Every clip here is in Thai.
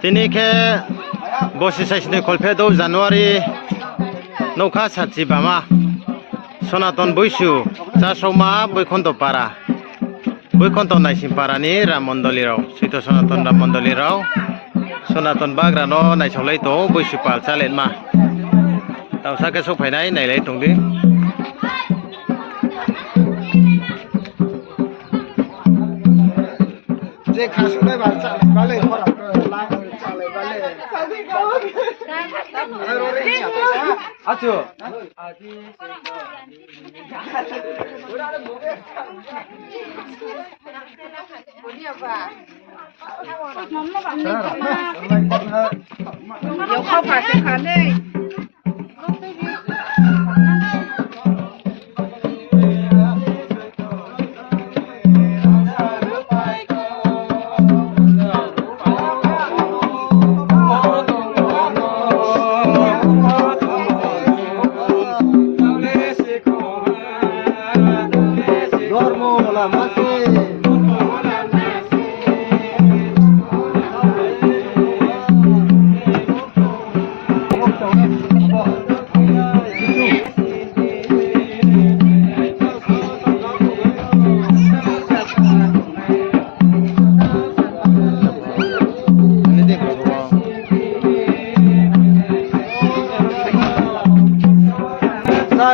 ทีนี้แค่บอสิใช้ในคอลเพดจันวารีนกข้าสัตว์จีบมาสนาตนบุยชูจะสมาบุยคนตัวปาราบุยคนตัวไหนสิปารานี่รามอนดลีเราสิตัวสนาตนรามอนดลีเราสนาตนบากระโนในชาวไร่โตบุยชูปาลชาเลนมาเราสักแค่สุภาพไหนเลยตรงนี้เจ้าข้าสุดได้บาลชาเลนบาเล่พอเราไล่ชาเลนบาเล่อาจูเดี๋ยวเข้าผ่าเส้นขาเลย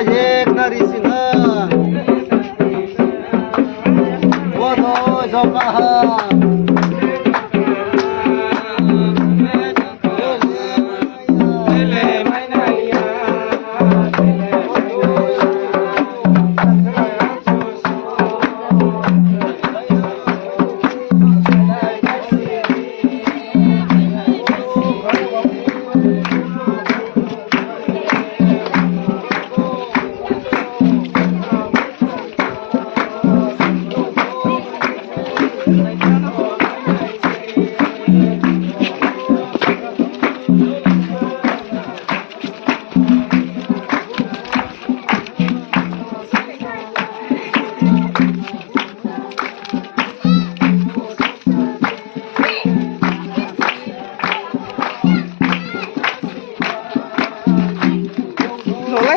एक नरी सिंह वो तो जो कहा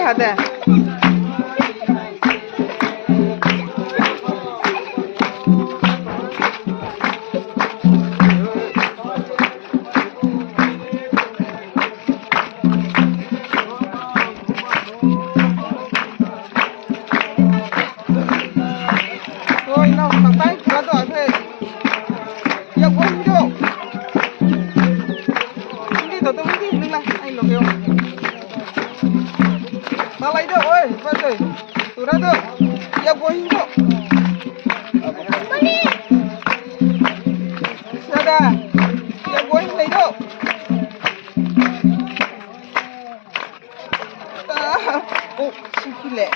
ada. Ôi, nào, thằng tay, ra đỏ thế. Yêu quân vô. Đi tổ tôi đi, đừng là, anh lộn yêu. Ta lấy được ơi, vâng rồi. Tụi ra được. Yêu quân vô. Ra ra. Yêu quân lấy được. Ồ, xin khi lệ.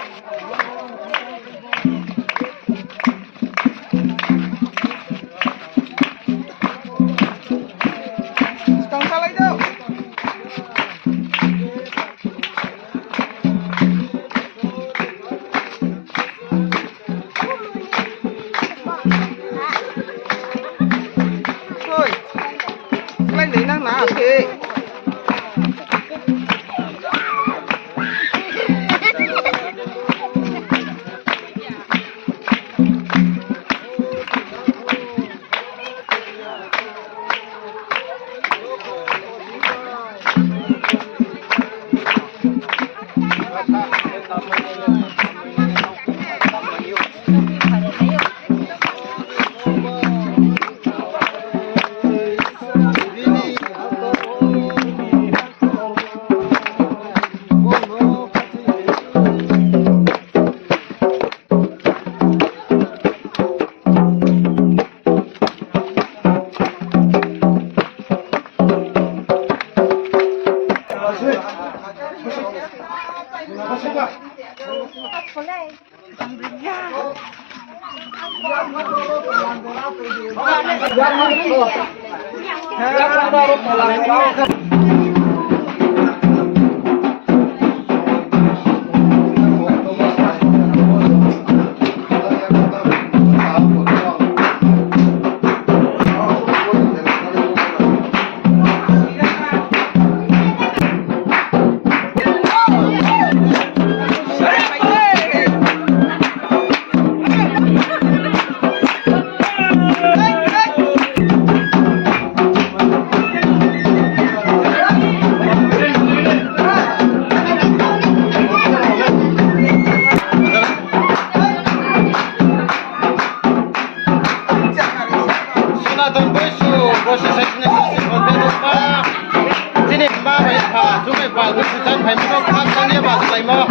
Okay. Mày mới có khắp con nhé bà Sài mơ.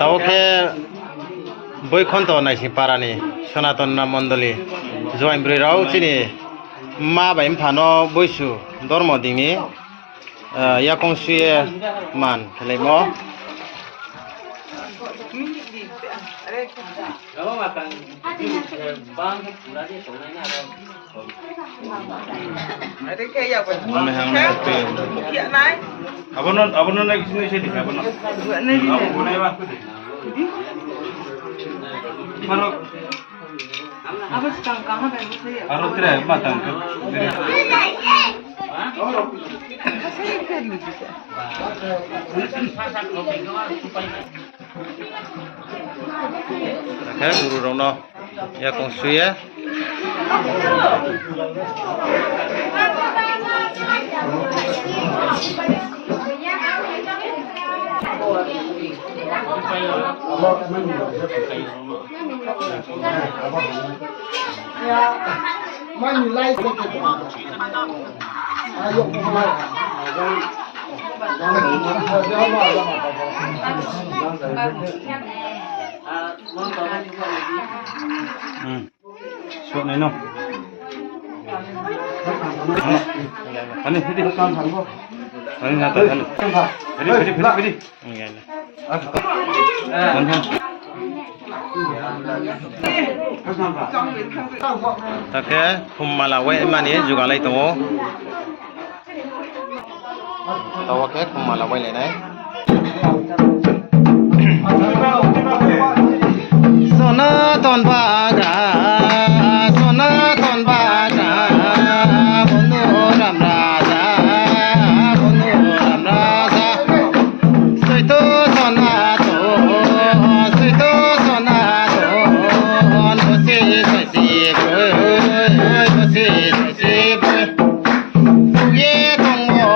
Oke, boy konto nai si parani Sanatan Mondoli join bri rau chini ma baim phano boisu dormo dingni ya kongsuye man lemo Abono na kisini sini abono. Abono ya ba. Mano. Abis kang ada saya. Aro kira matang. Oke, guru rono ya kongsuye So này nó. Anh đi con thằng cô. Anh ra tới anh. Đi. Oke, kumala we mani juga lai tongo. Tahu ke kumala we le nai. Sanatan baga, Sanatan baga, Bundu Ram Raja, Soito Sanato, Nosi Kuye Tongmo,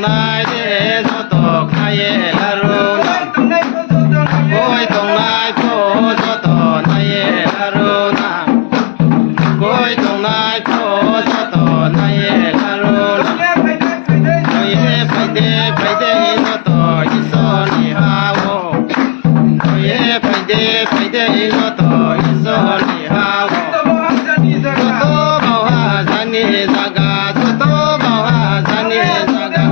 nai de so to khaye la ro na koi tong nai po so to nai la ro na koi tong nai po so to nai la ro na koi phai de so to i so ni ha wo koi phai de so to i so ni ha wo so to ba ha san ni sa ga so to ba ha san ni sa ga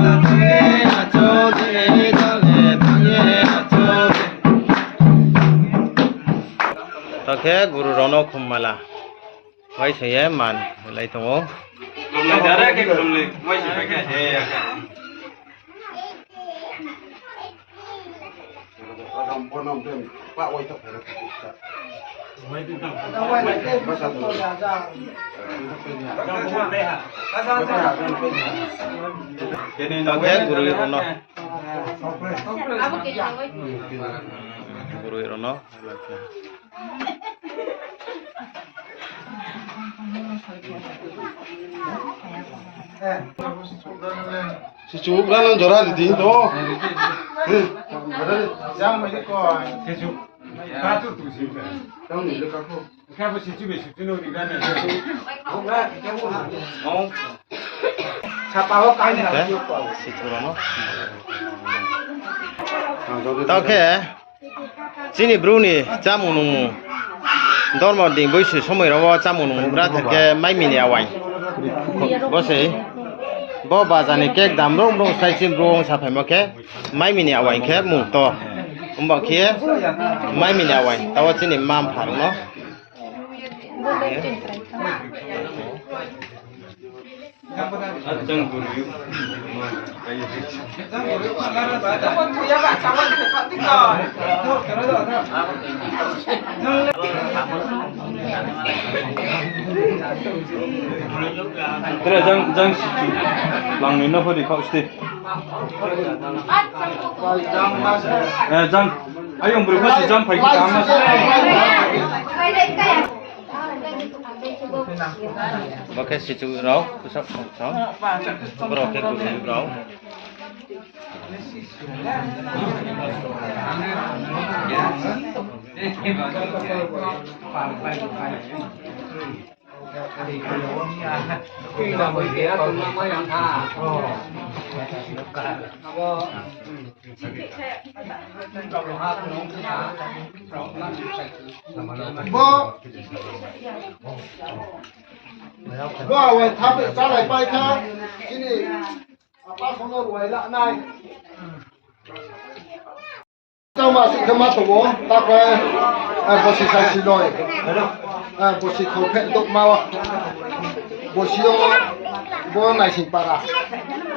a cho de cho le thang ye a cho to ke guru rono khumala wai se ye man lai to Kumle dara ke kumle wai se ke he ya ka. Kene to ke guru rono guru rono Si chú ra nó cho ra thì tí đó. Yang mai ko kesu. Ka tu tu si. Đang nghỉ được các cô. Ka ba si chu be si tu no di ga na. Mo. Siapa ho kai ni ke si chu rono À, to ke chini bruni chamu nu dormo ding boi su somoi ro chamu nu bra ke mai mi ne awai bo se bo ba jani ke dam rong rong sai sim rong sa phai ma ke mai mi ne awai ke mu to umba ke mai mi ne awai taw chini mam phar no Ajang guru yu. Kai si. Kawan tu ya ba kawan ke kat tikar. Tere jang si chu. Lang ni no phodi khau sti. Jang ayong buru phasi jang phai ki kam na. bo ke si chu ro ku sap so bro ke ku si ro Ba vậy tháp để ra lại bay khác. Cái này ba không có ruồi lạ này. Trong mà sự thâm tổ bố ta về bố sĩ sai xì rồi. Bố sĩ khẩu phẹn độc mau. Bố sĩ bố này xin para.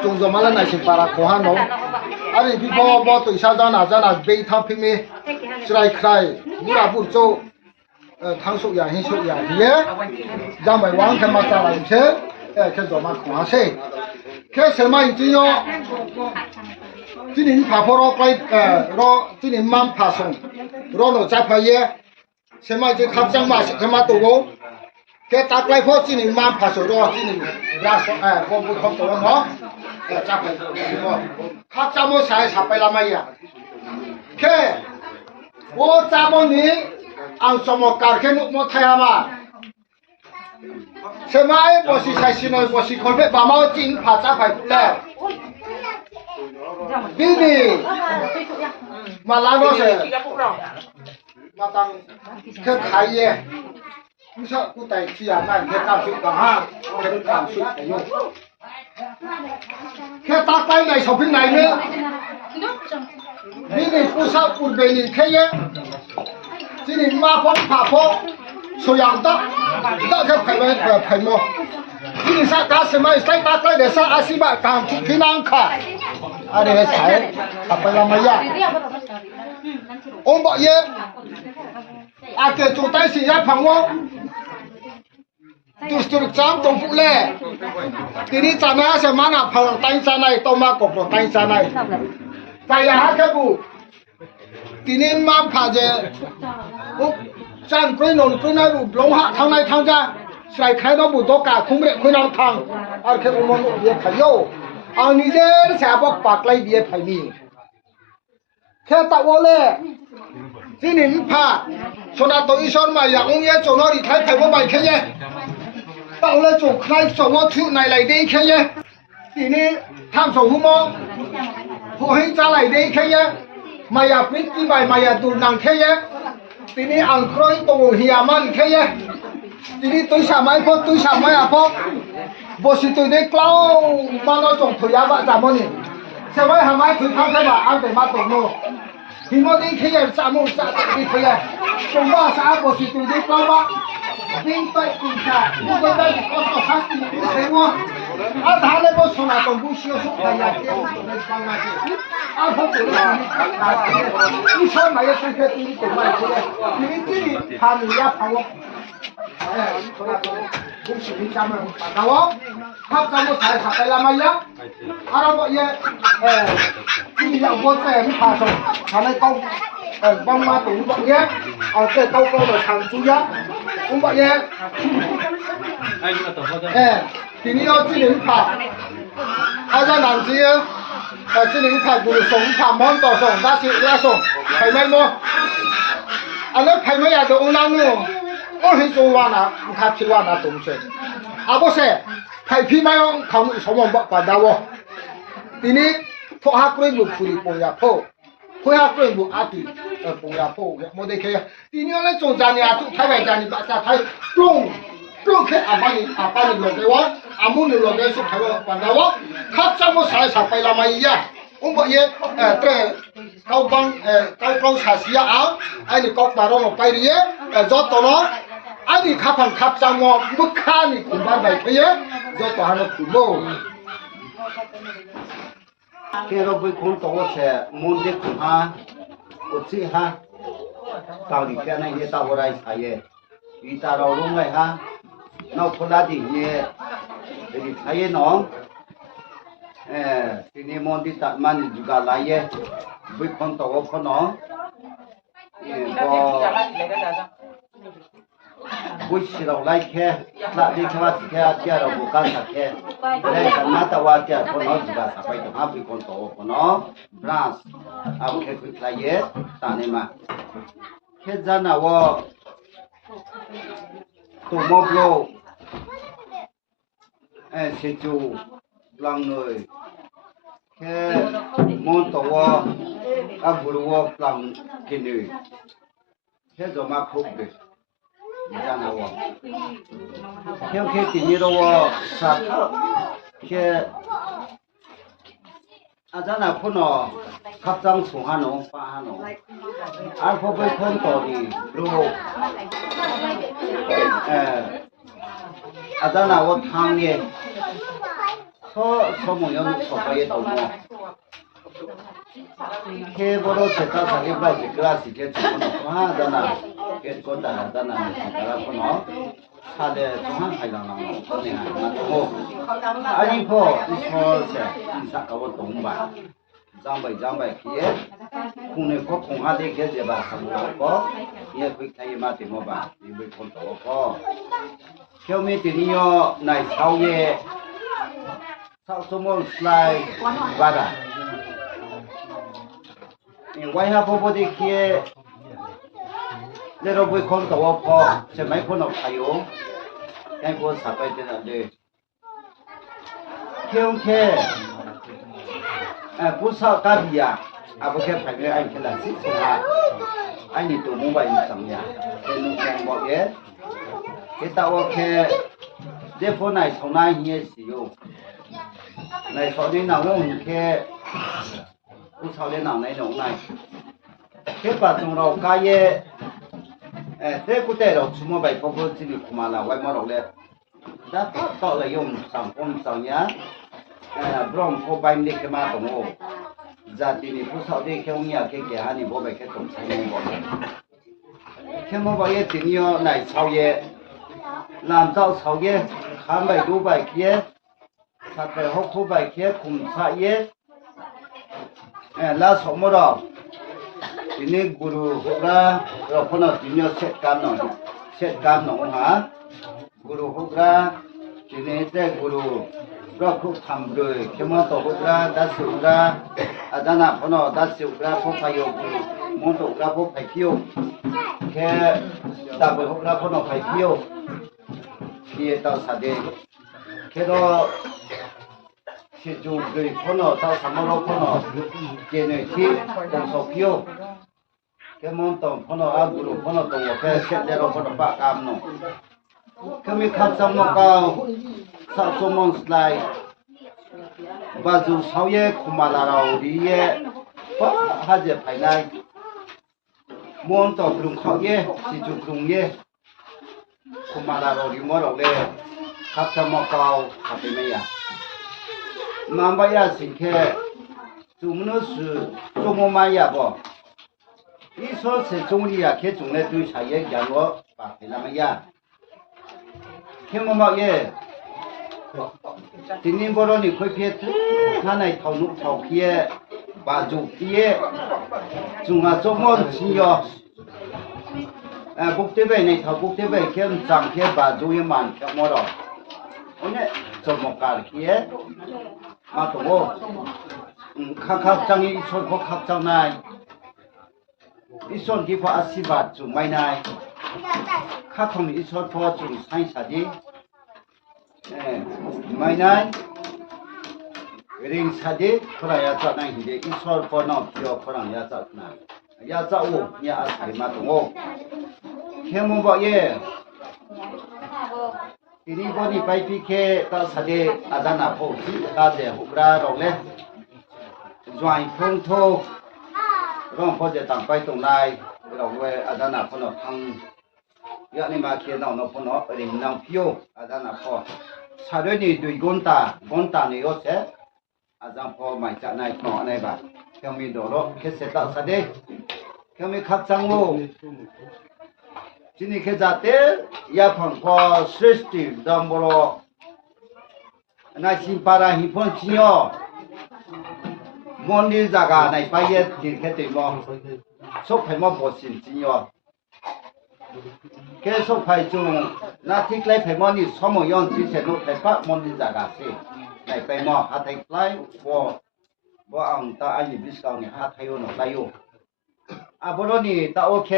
Chúng giờ mà là này xin para khó hẳn nó. Anh đi bố tụi sao ra nào bay tháp phim mi. Sài khai bố là bố châu. Thang sụp nhà hình sụp nhà thì ra ngoài quán cái mặt ra làm thế cái giờ mà khóa xe cái xe máy chỉ nhớ chỉ nên phá phô rồi quay chỉ nên mang phá xong rồi nó chạy phải ye xe máy chỉ khắp trang mà cái mặt tủ cái tát quay phô chỉ nên mang phá xong rồi chỉ nên ra xong không bị không tủ nó chạy phải khắp trang mà sai phải làm gì à cái ô trang mà ní ang somo karke nuk mo thayama semai bosi sai sinoi bosi kholbe bamao chin pha cha phai le bini malano se matang ke khaiye musa ku tai chia nan ke ka su ka ha ke ka su ke yo ke ta kai nai shopping nai me bini pusa urbeni ke ye chỉ nên ma phong phá phong, số样đó, đó cái phải mò. Chỉ nên sao cá sấu mai sai ta cái để sao asiba càng chút khi nào cả, anh ấy sai, apa làm gì à? Ông bảo ye, cái chủ tay xí ra phẳng wo, tu sửa chạm tổng phụ lệ, tí đi chạm na xem mà nào phẳng tay chạm này, tao mà cột tay chạm này, tại nhà cái bu, tí nên mà phá je. Chan quay nón quay này bù lông hạ thang này thang ra, sai khai nó bù to cả không biết quay nào thang, ở cái ông nó biết thấy yo, เอานี่เจ้แฉบอกปากไล่เบียไผ่มีแค่ตะวอเล่ที่นี่พาชนะตัวอีชอนมาอย่างองค์เย่จนอดีไทยไผ่บ่ใบแค่เย่ตะวอเล่จงใครจงว่าทุในไหลได้แค่เย่ทีนี้ทำส่งหูมองผู้ให้จะไหลได้แค่เย่มาอยากพิจิใบมาอยากดูหนังแค่เย่ทีนี้อังกฤษตัวเฮียมันแค่เย่ทีนี้ตัวสามัยพอตัวสามัยอ่ะพอบสิตัวนี้กล้าวมาเราจงถุยาบะจามนี่สมัยหาไม้ถุยข้าวใช่ป่ะเอาแต่มาตกโน่ทีนี้นี่แค่ยังจามุจาติที่แค่จงว่าสาบสิตัวนี้กล้าวบะดิ้งไปกินชาผู้ใดได้ก็ต้องสักทีนี้เสียงว่าอาถรรพ์เลยบ่สนาตรงบุษยสุขได้ยากเกี่ยวกับในฟังมาสิอาพอตัวนี้ที่ชอบมาอย่างเช่นที่ตัวมาที่นี่ที่นี่ทำยาพังบุษยจำมันปากเอาภาพจำมันใส่ขับไปละมาอย่างอะไรบ่เย่ที่อย่างบ่แต่ไม่พาส่งทำให้ต้องบางมาถึงบ่เย่เอาแต่เต้าก็มาทำจุยะบ่เย่ทีนี้เราที่หนึ่งผ่าอาจารย์หนังจีที่หนึ่งผ่าบุรุษสงผ่ามอนต่อส่งได้สิได้ส่งใครไม่รู้อันนั้นใครไม่อยากจะอุ้งนั่งนู่นโอ้ยจงว่านะข้าคิดว่านะตรงเสียอาบ่เสียใครพี่ไม่ต้องเขาสมองบอกว่าดาวทีนี้พวกฮักเรื่องบุคลิกปุญญาโพพวกฮักเรื่องบุอาติปุญญาโพโมเดลเคทีนี้เราจงจานี่อาทุกไทยไปจานี่จะไทยตรง그렇게 아빠는 로게와 아무는 로게 속하고 반다와 각자모 사이사 빨라마이야 옹보예 트레 가우방 가우가우 사시야 아니 꼭바로 빠이리에 저토노 아니 카판 각자모 무카니 군반바이케예 저토 하나 구모 Kero bui kun togo se monde kuha utsi ha tauri kana ye taworai saye ita ro lungai ha nau phola di ye di saye no tini monde ta man juga la ye bui kun togo khono bui sirau lai khe la di kha khe tia ro bu ka sa khe le na ta wa tia khono juga sa pai to ha bui kun togo khono branch au khe ku la ye ta ne ma khe jana wo to mo blo se chu lang noi khe mon to wo a buru wo lang kinu khe zo ma khop de jana wo khe ti ni ro wo sa khe ajana phono khapjang suhano pahano ar phobai khon to di ro ajana wo thangye so mo yon so paye to mo ke boro cheta thage ba sikra sikhe chuno ha jana ke ko ta jana sikra phono sade chuhan haila na ko ne ha na to ani pho ismol se sa ka wo tong ba jambai kiye khune ko khonga de ke je ba samura ko ye quick thai ma te mo ba ni bai khon to ko khyo me ti ni yo nai sau ye sau somol slide ba da ni wai ha bo de kiye le ro bai khon to ko se mai khon ok ayo kai ko sa pai te na de khyo ke Pusa kabia, apa ke pakai air kelas sih ha. Ini tu mobile samnya. Tenu kang buat ye. Kita oke. Telefon nai sonai ni siu. Nai sonai nau nong ke. Pusa le nau nai nong nai. Ke pa tung rau kaya. Te kute rau cuma baik popo sini kumala. Wai marau le. Dah tak le yom sampun samnya. Brom ko bain de kema to mo jati ni pu sa de ke unya ke ke ha ni bo ba ke to sa ni bo ke mo ba ye tin yo nai chao ye lam zao chao ye khan bai du bai ke sa pe ho khu bai ke kum sa ye la so mo ro ini guru hokra ro phono tin yo set kam no ha guru hokra ini te guru เราคุกทำเลยแค่มองตัวพวกเราดัชสุราอาจารย์พนอดัชสุราพวกพายกุมองตัวเราพวกไผ่เพียวแค่ตาพวกเราพนอไผ่เพียวที่ต่อสาเดแค่เราเชื่อจูเลยพนอต่อสามโลพนอเจเนที่ตรงโซเพียวแค่มองตัวพนออาบุรุพนอตัวแค่เช็ดเดเราพนอปากกามโนก็มีขัดสมองก็สะสมมสไลบาจูสาวเย่คุมาลาราดีเย่ป้าหาเจ็บภายในมอนต่อกลุ่มเขาเย่สิจุกลุ่มเย่คุมาลาราดีมอเราเลยขัดสมองก็ขัดไปไม่ยากน้ำใบยาสิงแค่จุ่มนู้สุจุ่มไม่ยากบ่อีโซเสจุ่มนี่ยาแค่จุ่มเลยดูชายเย่ยาวปากเป็นไม่ยากแค่มองเย่ทีนี้บอลนี่ค่อยเพียรท่านในเท่านุเท่าเพียบาจูเพียจุงอาสมอนสิยอบุกเตเบในเท่าบุกเตเบเข้มจังเพียบาจูยมันแค่มอดอันนี้สมการเพียมาตัวข้าจังอีส่วนพวกข้าจังนายอีส่วนที่พออาศิบาจุไม่นายข้าทำอีส่วนพอจุงไซส์ดีไม่นายเรื่องสาดีคนละยาจัดนายหินเดอิสระพอนอพิโอคนละยาจัดนายยาจัดโอ้ยาอาศัยมาตรงโอ้เข้มบ่เย่ทีนี้พอดีไปพิเคตาสาดีอาจารย์นับผู้ที่ตาเจ้าหุบราเราเลยจวนพงทุกร้องพอจะตั้งไปตรงไหนเราเวอาจารย์นับพนอพังยานี่มาเขียนเอาพนอเรื่องนางพิโออาจารย์นับพอชาด้วยนี่ด้วยกนตานี่ก็เสร็จอาจารย์พอไม่จะนายหนอในบ้านเขามีดอกแค่เสร็จแล้วสะเดเขามีขัดจังโลที่นี่แค่จัดเตะยาพังพอสริสติดัมบโลนายสินปาราหิพนชิโยมอนดีจากาในไปเย็ดที่แค่ติมอสุขให้มอบ่สินชิโยแค่สุขให้จุงนาที่ใกล้ให้มอนี่สมยอนที่เสนุให้พระมอนดีจากาสิในไปมอหาไทยใกล้บ่อังตาอันนี้บิสกาวนี่หาไทยโยนไลโยอาบรนี่ตาโอเค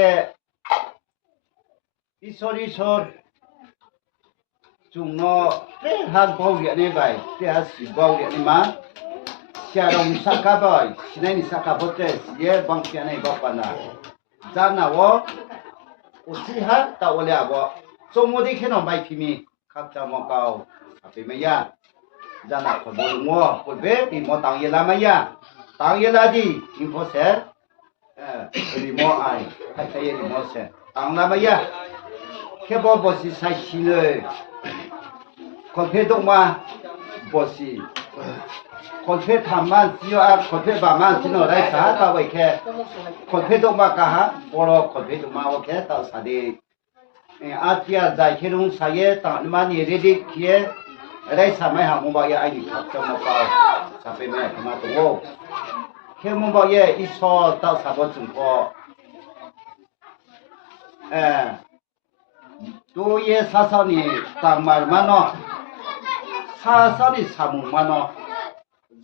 อิสริสอจุงโนเตหันบ่เรียนนี่ไปเตหันสิบ่เรียนนี่มาเสียรงสักกะบ่สิไหนนี่สักกะบ่เตเยบังเปียนี่บ่ปานาจานาวอุสิหะตาโอเลียบ่สมมุติแค่นอนไปพิมีขับจามอกาวอาไปไม่ยาจานาขบ่งัวบ่เบติมอตังเยลาไม่ยาตังเยลาดีอินโฟเซรีโมไอให้ใช้รีโมเซตังลาไม่ยาแค่บ่สิใส่สิเลยคนเพศออกมาบ่สิคนเพศทำมันสิว่าคนเพศบามันสิโนได้สาตาไว้แค่คนเพศออกมากะฮะบ่รอคนเพศออกมาว่าแค่ตาสาดีอาเทียใจแค่ลงใส่ตามันนี่เรดิเคียได้สมัยหามุบายไอ้นี่ครับจะมาเป่าจะเป็นแม่ขมาตัวแค่มุบายอีสอตาสาบจุงพอตัวเยสาสานี่ตามมามันเนาะสาสานี่สามุมันเนาะ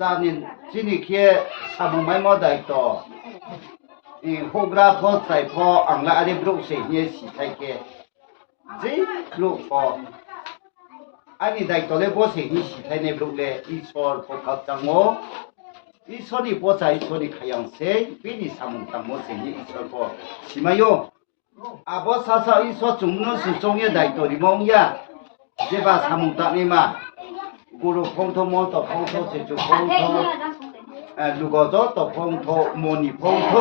จานินจินี่เคียสามุไม่หมดได้ต่อโฮกราพอใส่พออังละอะไรบลูกเสียเนี่ยสิใส่เกจีลูกพออันนี้ได้ตัวเล็กพอเสียนี่สิใส่ในบลูกเลยอีสอลพอขับจังโมอีสอนี่พอใส่อีสอนี่ขยันเสียปีนี้สามุจังโมเสียนี่อีสอลพอสิมาโยอาบอสาสาอีสอจุ่มนู้นสิจงเยได้ตัวริมองยาเจ้าสามุตักนี่มากูรู้พงทมอต่อพงทเสียจุพงทลูกก็ต่อพงทมอนี่พงท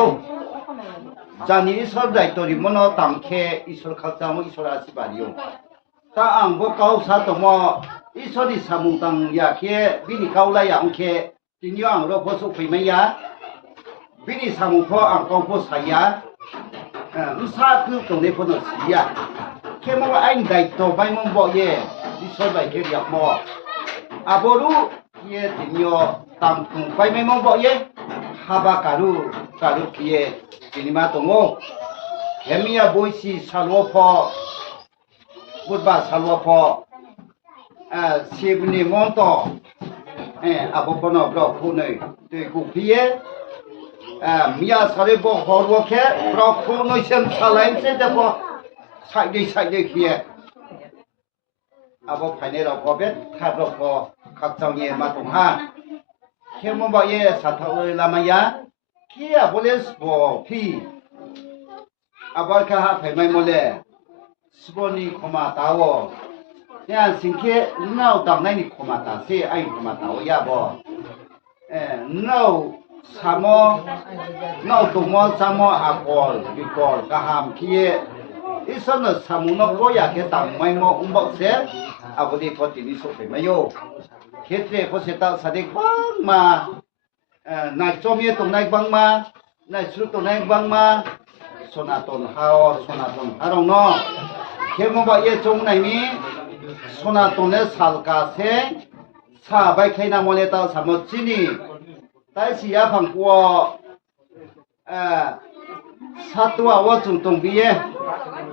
จานี้อิสระได้ตัวริมอนตังเคอิสระข้าจังอิสระอาศิบาริโอถ้าอังก็เขาสาตัวมออิสระดิสามุตังยาเคบินิเขาไล่อังเคที่นี่อังเราพอสุขไม่ยาบินิสามุพออังกองพอสายาอุตสาหคือตรงนี้พอหนสียาแค่มาว่าไอ้ได้ตัวไปมึงบอกเย่อิสระไปแค่อยากมออาบรูเย่ที่นี่ตังตุงไปไม่มึงบอกเย่ฮาบาการุเย่ที่นี่มาตรงโง่เฮมียบุยซีสลัวพอบุตรบาสลัวพอเชฟนี่มองต่อ อาบุคนอบรอกคู่หนึ่งตัวกูพี่มีอาสาเลยบอกหัวแค่บรอกคู่หนึ่งเชื่อมสลายเสียจะพอใส่ได้เขียอาบุภายในเราพอเป็นถ้าเราพอขับเจ้าเย่มาตรงห้าเขียมันบอกเย่สัตว์เลยลามายาเขียบุเลสบอกพี่อาบุแค่หาภายในโมเลสปอนี่ขมาตาวเนี่ยสิ่งที่น่าตามในนี่ขมาตาเสียไอ้ขมาตาวยาบ่น่าสามอน่าตุมอสามออากอลบิกอลกะหามเขียอีสันสามุนก็อยากจะตั้งไม่มอบอกเสียอาบุดีพอตินิสุไปไม่โยเขตเร่พอเสตาสเด็กบังมานายจอมเยตรงนายบังมานายสุดตรงนายบังมาสนาตนฮาวสนาตนฮารองนอเขมบอกเยจงไหนมีสนาตนเลสัลกาเซซาใบไข่นามเลตาสามจินีแต่สิยาพังกัวสัตว์ว่าจุดตรงบี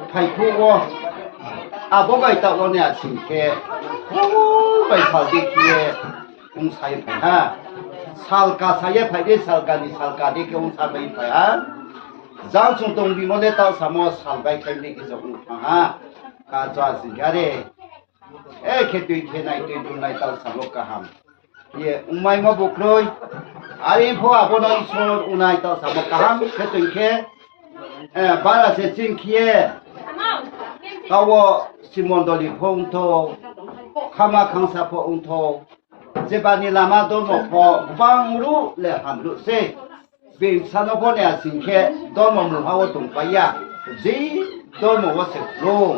ไผ่คู่ว่าอาบอกไอ้ตะวันเนี่ยสิแค่ไปสัลดิคีองศาไผ่ฮะสัลกาสายไผ่ดิสัลกาดิแค่องศาไผ่ไผ่ฮะจางจุดตรงบีโมเลตาสามสัลใบไข่ดิกิจะองศาฮะกาจ้าสิยาเร่แค่ตัวแค่ไหนตัวดูไหนตาสามกะหามเย่ไม่มาบุกเลยอารีพ่อพ่อน้อยสอนอุณายตาสามกะหามแค่ตัวแค่บาราเซจิงเคียเขาว่าซิมอนดอลิพงโตขามาขังสะพงโตเจบานิลามาโดนพอฟังรู้และหันรู้เสเป็นสานพอเนี่ยสิงแค่โดนมุหาวตรงไปยาจีโดนมุวเสกลง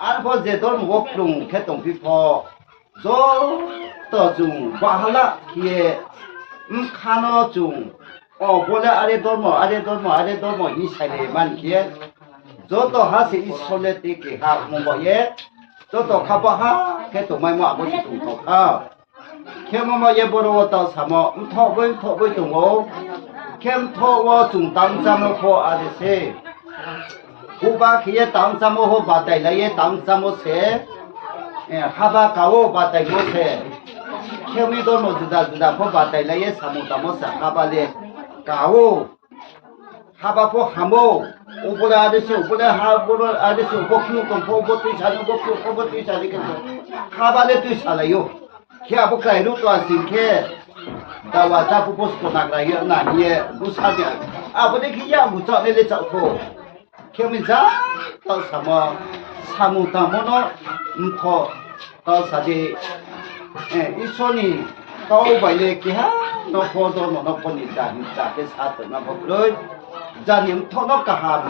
อันพอเจโดนมุวกลงแค่ตรงพี่พอโจต่อจุงบาฮละเคียขานอจุงพอแล้วอะไรโดนมุยิ่งใช้เลยมันเคียโจต่อหาสิ่งอิสระติกิหามุบเย่โจต่อขับหาแค่ตัวไม่มาบุษตุงเขาแค่มุบเย่บริวารต่อสามทอไว้ตรงโอแค่ทอว่าจุงตั้งสามพออะไรเสกูบาเขียตั้งสามหัวบาดใจเลยตั้งสามเสฮาบาเก้าบาดใจโมเสแค่ไม่โดนจุดาพอบาดใจเลยสามตามสฮาบาเลเก้าฮาบาพอฮามโมอุปราดิสุอุปราฮาบุรอาดิสุพวกนู้นพวกตุชานุพวกตุชาดิกันฮาบาเลตุชาเลยอยู่แค่พวกใครรู้ตัวสิ่งแค่แต่ว่าถ้าผู้ปกครองนักเรียนน่ะเนี่ยรู้สักอย่างพอดีขี้ยาบุษบเลยจะโตแค่ไม่จ้าต่อสามุตามโนทอต่อสาดีอีส่วนนี้ต่อไปเลยกี่ฮะนพอดนพอนิจานิจาเป็นสัตว์นะบอกเลยจานิมทอนกหาม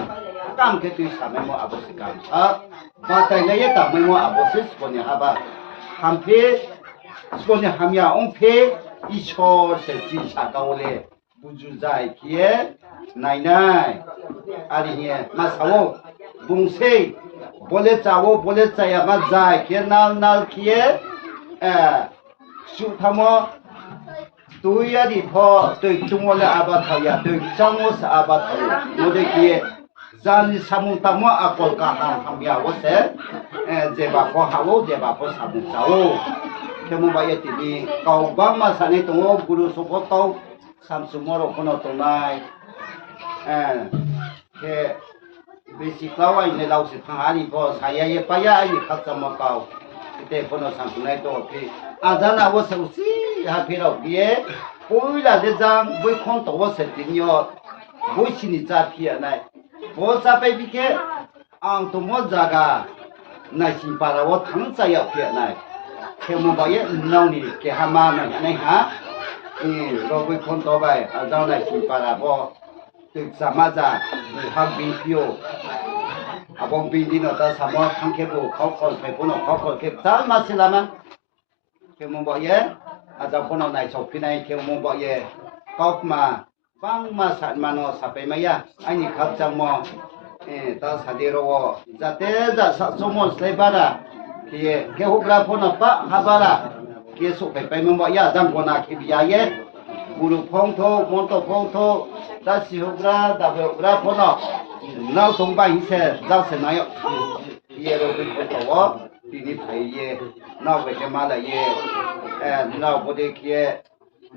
กามแค่ตัวสามีมัวอาบุสิกามบาดใจเลยแต่ไม่มัวอาบุสิสปนิฮาบะฮัมเพสปนิฮามยาองเพอีชอเสจิชากาวเลบุจุใจเคียนายอาริเนียมาสาวบุงเซบอเลจาวบอเลจายามาใจเคียนัลเคียสุธรรมตัวยาดิพอตัวจุงวลอาบัตยาตัวจังวสอาบัตยาโมเดเคียจานิสามุตามะอากอลกาหามยาวเสเจบาพอฮาวเจบาพอสามุตาวแค่มุบายตินีเก่าบ้างมาสันนิตงโอกุรุสุขโตสามสุมรคนตรงไหนแค่เบสิกเราไอ้ในเราสิทางอาลีพอสายเยปายาไอ้ขัดสมเก่าแต่คนสามสุนัยตัวพี่อาจารย์ว่าสุสีหาพี่เราเบี้ยปุ้ยละเดจังบุยคนตัวเสติญอบุยชินิจ่าพี่อะไรพอจะไปพี่แค่อังตัวมั่วจากาในสิบาราว่าทั้งใจเอาพี่อะไรแค่มุบายน้องนี่แค่หามาหน่อยนะฮะเราบุยคนตัวไปอาจารย์ในสิบาราพอตึกสามารถจะทำบินพิโอบางบินที่เราจะสามารถทำแค่บุเขาคนไปคนเขาคนแค่สามารถสิละมั้งแค่มุบายอาจารย์คนเอาในชอบพี่ในแค่มุบายก็มาฟังมาสัตว์มาโนสับไปไหมยะไอ้นี่ขับจำมอตาสัตย์เราจะเตจะสมมติเลยบ้าระแค่หุบลาพนปะฮาบาระแค่สุขไปมุบายจังคนอาคิบยาเย่บุรุษพงโทมณฑพงโทตาสิหุบลาดาเบหุบลาพนน้าตรงไปหิเสเจ้าเสนายเราเป็นคนตัวที่นี่ไทยเย่น้าไปเจมาเลยเย่ เราบ่ได้เคีย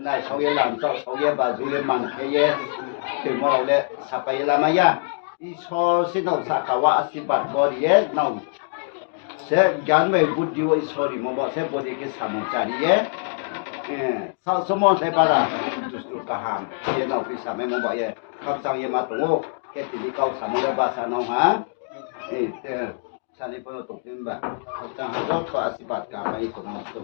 นายเขาเยหลังเจ้าเขาเยบาจุเลมันเคียถึงเราเลยสบายละมายาอีชอสินเอาสักว่าอสิบัดบ่ดีเนาเสกันไม่บุดีว่าอีชอรีมบ่เสบ่ได้เกสามจารีสมองใส่ปาราดุสตุกะหามเยนาพิสาไม่มบ่ครับจังเยมาโตเกติลิเขาสามเลยบาสานาหาสาลิปโนตกนิมบะจังหาจออสิบัดกาไม่ตกมาตุ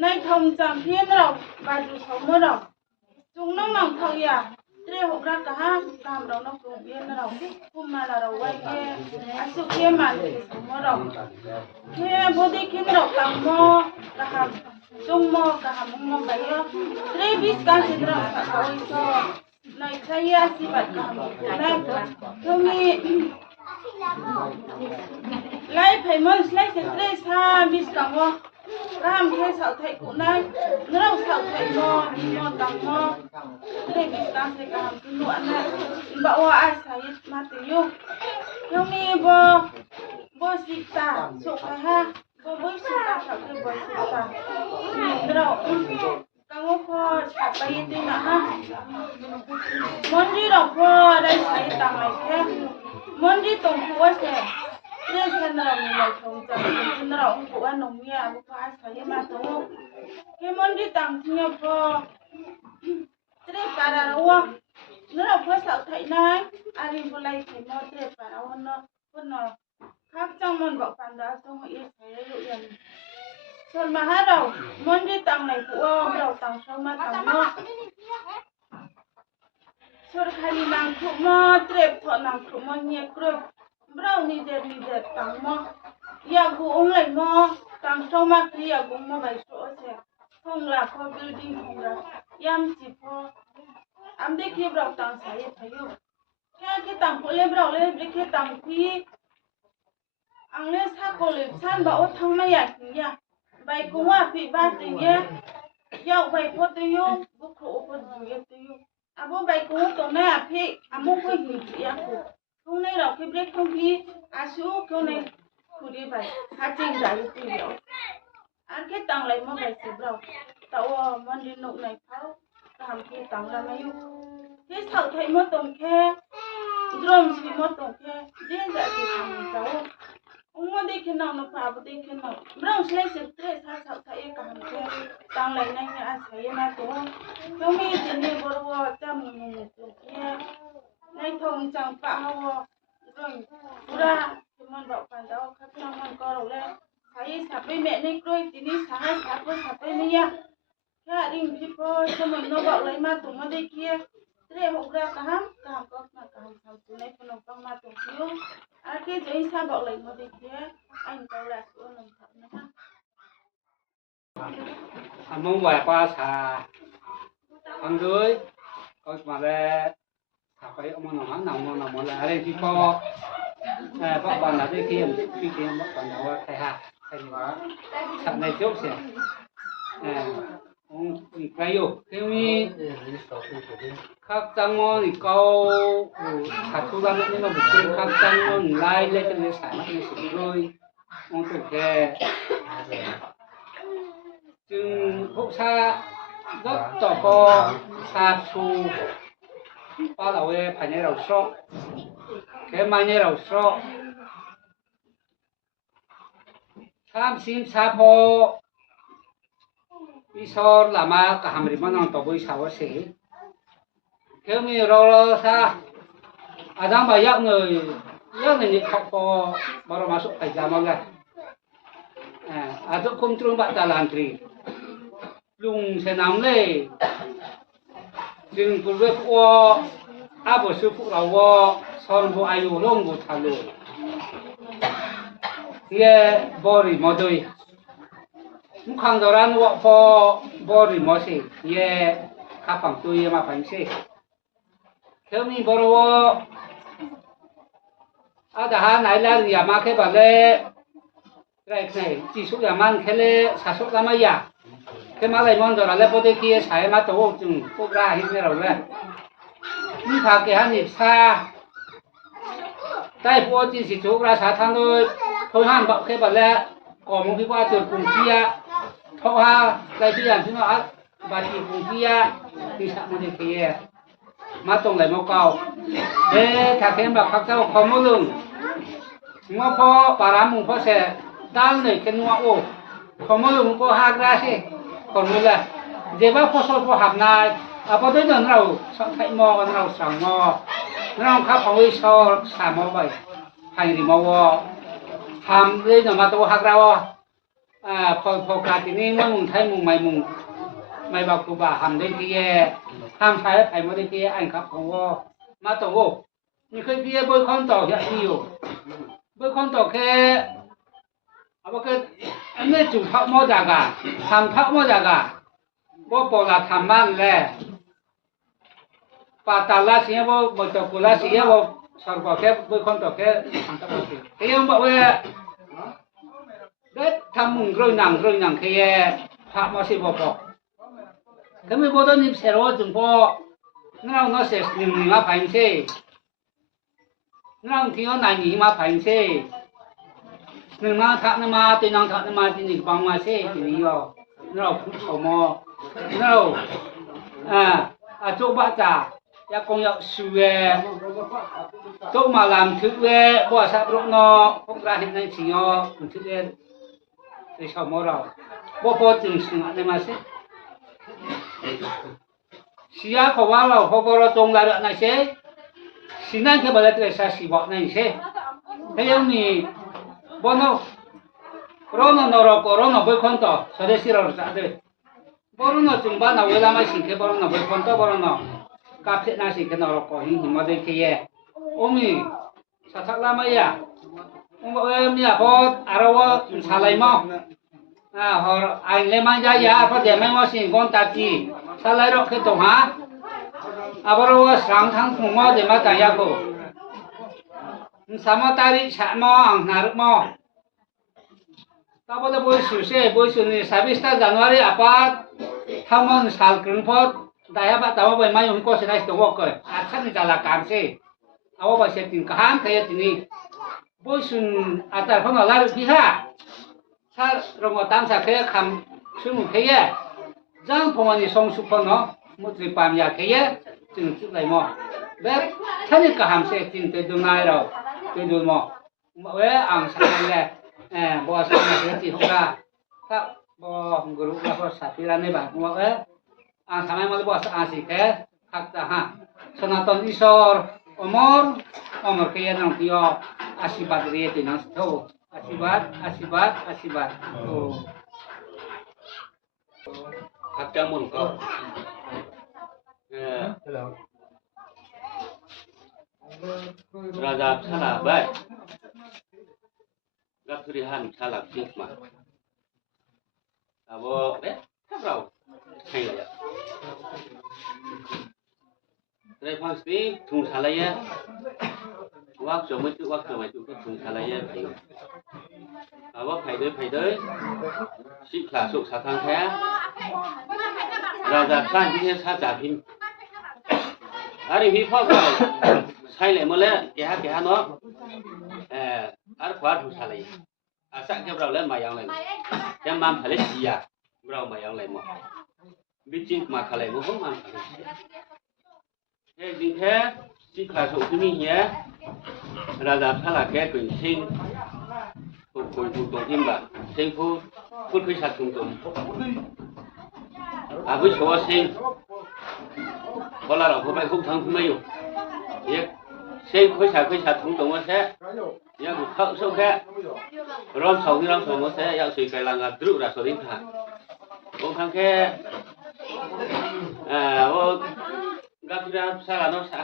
ในทมจำเพียนเราบาดูเขาเมื่อเรา Chúng nó nòng thầu ya, tre hộp ra cả ham, làm đầu nó cũng yên nó đầu, hôm mà là đầu quay kia, sự kia mà thì mò đầu, kia bố đi kia đầu tàng mò, cả ham, chung mò cả ham mò cái đó, tre biết cái gì đó cả coi cho, này saya si bát cả ham, này, không đi, lại phải muốn lại sẽ tre sa biết cả mò. Ram ke sao thai ku nai nrau sao thai mo tang mo tre bis kan se kam tu nu ana ba wa ai sai ma ti yu yo mi bo sita so ka ha bo sita sa ke bo sita nrau kang ko cha pa yi ti na ha mon ri ro ko dai sai tang ai ke mon ri tong ku wa se Tre sen ra mi lai thong cha sen ra ong ko an nong ya bu pa sa ye ma to ke mon di tang thia po tre para ra wa no ra po sa thai nai ari bu lai ke mo tre para wa no khak chang mon ba pan da tong ye sa ye lu yan son ma ha ra mon di tang lai ku wa ra tang so ma tang mo sor khali nang khu mo tre pho nang khu mo nye kro Brau ni de tang mo ya gu ong lai mo tang so ma ki ya gu mo bai so se thong la kho building thong la yam chi pho am de ki brau tang sa ye thayu kya ki tang pho le brau le de ki tang phi ang le sa ko le san ba o thang ma ya ki ya bai ku wa phi ba ti ye yau bai pho ti yu bu kho pho du ye ti yu abo bai ku to na phi amu ko hi ya ku Hôm nay đọc cái break không khí, số hôm nay khu đi bài, trình giải tư liệu. Cái tăng lại mà bài xếp đầu, tàu món đi nụ này pháo, làm cái tăng là mấy yêu. Thế sao thấy mất tổng khe, drum chỉ mất tổng khe, đến giải thì thằng cháu. Ông mà đi khi nào nó phá, đi khi nào, browse lấy xếp tre sao thấy cả hàng khe, tăng lại này thấy mà tổ. Hôm nay thì nhiều bữa trăm một tổng khe. Nay thông chẳng phá hào rồi pura mình bảo phản đâu khách trong mình có rồi lên thấy sắp với mẹ nên cười thì đi sắp với nia cái đình khi po cho mình nó bảo lấy ma tụng mà đi kia thế hộp ra cả ham có mà cả ham thằng tụi này phân đồng ma tụng thiếu cái giấy sao bảo lấy mà đi kia anh câu là số làm thật nữa ha mong hoài qua xà ăn dưới có mà là phải ông nó mà là đây thì có các bạn là đây kia các bạn là thầy hạ thầy hóa sẵn này chốt sẽ ông cái yêu cái mi các trang mô thì câu hạt thu ra nhưng mà một cái các trang mô lại lên cho nên sản nó sẽ rồi ông tự kè chừng hộp xa rất tỏ co xa xu ba đầu ấy phải nhớ đầu sọ cái mai nhớ đầu sọ tham sim sa po isor lama cả hàm rìm nó tàu bơi sao sẽ cái mi rồi sa adam bà yak người nhị học po baru masuk ke zaman lah azuk kum turun bak talantri lung senam le Jeng kulwe po abo su pu rawo son bu ayu long bu thalu ye bori modoi mukhang doran wo po bori mosi ye kapang tu ye ma phang si kemi boro ada ha nai la ya ma ke ba le rai nei chi su ya man khele sa su la ma ya cái má này món rồi là lấy bột kia xài má tổ chừng bột ra hết rồi đấy như thà cái hành xa tay bột chỉ sử dụng ra xả thang thôi han bọc cái bật lẹ còn một cái qua từ cùng kia thôi ha đây bây giờ chúng nó bà chỉ cùng kia thì sao mà được kia má tông lại máu cao để thà cái bọc khắc sao không mua lương mua pho bà làm mua pho sẽ đan này cái nuo ô không mua lương có hạt ra gì còn là dễ bác phô sốt phô hạp này có tới giờ nó thay mò nó sẵn mò nó khắp phòng ấy so xả mò vậy hành thì mò hàm đây nó mà tôi hạc ra phô cả thì nên mùng thay mùng mày mùng ไม่บอกครูบาทำได้ที่ห้ามใช้ไผ่ไม่ได้ที่อันครับของว่ามาตัวนี่เคยพี่บอยคอนต่อแค่ที่อยู่บอยคอนต่อแค่เอาไปก็อันนี้จุดทับมอจากะทำทับมอจากะบ่ปอลาทำมันแหละปาตาลาเสียบ่ตกุลาเสียบ่สารก็แค่บอยคอนต่อแค่ทำทับมอสิเฮียบอกว่าเด็ดทำมุงกระหนังแค่ทับมอสิบ่พอก็ไม่บ่ต้องนิบเสร็จว่าจุ่มพอเราเนาะเสร็จหนึ่งมาผ่านเช่เราที่เราไหนหนีมาผ่านเช่หนึ่งมาทักนมาตีนองทักนมาที่นี่บังมาเช่ที่นี่เราพูดเขามอเราโจบ้าจ่าอยากคงอยากสู้โจมาลำถึกบ่สับรกนอพวกเราเห็นในสิ่งมันถึกในชาวมอเราบ่พอจึงสิ่งอะไรมาเช่เสียเขาว่าเราพอเราจงละนั่นเช่สิ่งนั้นแค่บริษัทสักสิบนั่นเช่แต่ยังมีบ่เนาะโรนนรกโรนบ่คนต่อสเดสิเราจะได้บ่รู้เนาะจึงบ้านเราเวลาไม่สิ่งแค่บ่รู้เนาะบ่คนต่อบ่รู้เนาะกับเสนาสิ่งแค่นรกหิมมาได้แค่โอ้มีสักละไม่ยะมีพออารวะสาลัยมั้งฮออันเลมันยายาพอเดี๋ยวไม่ว่าสิ่งคนตัดจีสาลัยรอกขึ้นตรงหาอาบรวะสังทั้งทุ่งมาเดี๋ยวมาแต่ยากูสามตาริฉะมออังนารุมอตาบอดบุยสุเสบุยสุนี่21 Januari apa thamon sal krungpot daya ba tawa boy mayo ko se dai to wok ko akhan ni jala kam se awo ba se tin kaham kaya tini buy sun atar phon la ru biha sa rongo tam sa kaya kham sumu kaya jang phomani song su phon no mutri pam ya kaya chung chu lai mo be thani kaham se tin te dunai ro te dun mo we ang sa leบ่สมาธิที่ของเราถ้าบ่กรุเราก็สัตย์ในบาทว่าสมัยมาบ่อาศิแค่ทักษะสนาตนอิสรอมรเคียนองที่อาชีพเรียตินัสโตอาชีพโอ้ขับจมุนก็ราชาชลาบายกับสุริหันชาลักจิกมาaboเราให้เลยแต่ฟังสิทุ่งชาลายวักจมจุก็ทุ่งชาลายไปaboไผเด้อสิขลาสุขสาทางแท้ราชาท่านที่ชาจาพินอะไรพี่พ่อก็ใช้เลยหมดแล้วแกหาเนาะอาขวาทุ่งชาลายอาสักแกเราเล่นมาอย่างไรแกมันผลิตยาเรามาอย่างไรมั้งบิจิงมาขลัยมั้งมันผลิตเฮ้ยจริงแท้สิขาสุที่มีเหี้ยระดับถ้าละแกเป็นเชิงผู้คุยผู้ตรงที่แบบเชิงผู้คุยชัดตรงผู้ชัวเชิงพอเราผู้ไปคุ้มทั้งไม่อยู่เนี่ยเชิงคุยชัดตรงว่าแท้ยังบุกเข้าสู้แค่ร้องสองว่าแท้ยังสื่อไกลลังกับดุราสลิงค่ะองค์ทั้งแค่ว่ากับที่เราสารนอกสา